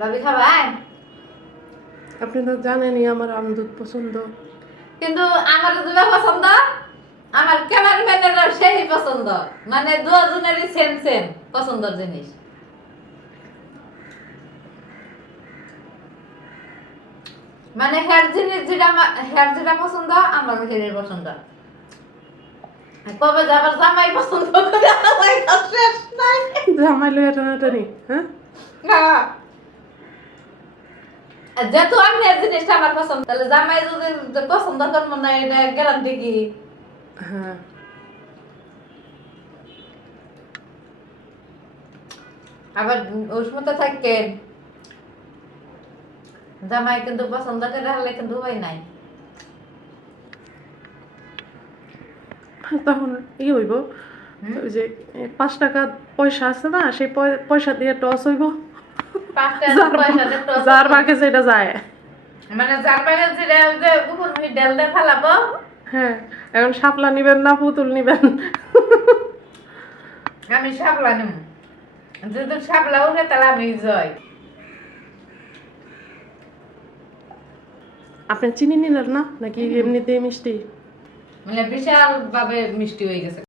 ভাবি খাবাই? আপনি তো জানেনই আমার আম দুধ পছন্দ। কিন্তু আমার যেটা পছন্দ, আমার ক্যামেরাম্যানেরও সেই পছন্দ। মানে দুজনেরই সেম সেম পছন্দের জিনিস। মানে হেয়ার যেটা পছন্দ, আমার হেয়ারের পছন্দ। কবে যাবার জামাই পছন্দ করে আমার তো শেষ নাই। জামাই লইয়া টানাটানি, হ্যাঁ? না, যেহেতু আমি এই জিনিসটা আমার পছন্দ, তাহলে জামাই যদি পছন্দ করবো না, এটা গ্যারান্টি কি? হ্যাঁ। আবার উষ্ণতা থাকেন জামাই কিন্তু পছন্দ করে হলে কিন্তু হয় নাই। তখন হইব, ওই যে 5 টাকা পয়সা আছে না, সেই পয়সা দিয়ে টস হইব। পাঁচটা যার পয়সা দিয়ে টস যার হইবো। ভাগে যেটা যায়। মানে যার বাইরে যে উপর ডেল দিয়ে ফেলাবো। হ্যাঁ, এখন শাপলা নিবেন না পুতুল নিবেন? আমি শাপলা নিব, যদি শাপলা উঠে তাহলে আমি জয়। আপনি চিনি নিলেন না নাকি এমনিতেই মিষ্টি? মানে বিশাল ভাবে মিষ্টি হয়ে গেছে।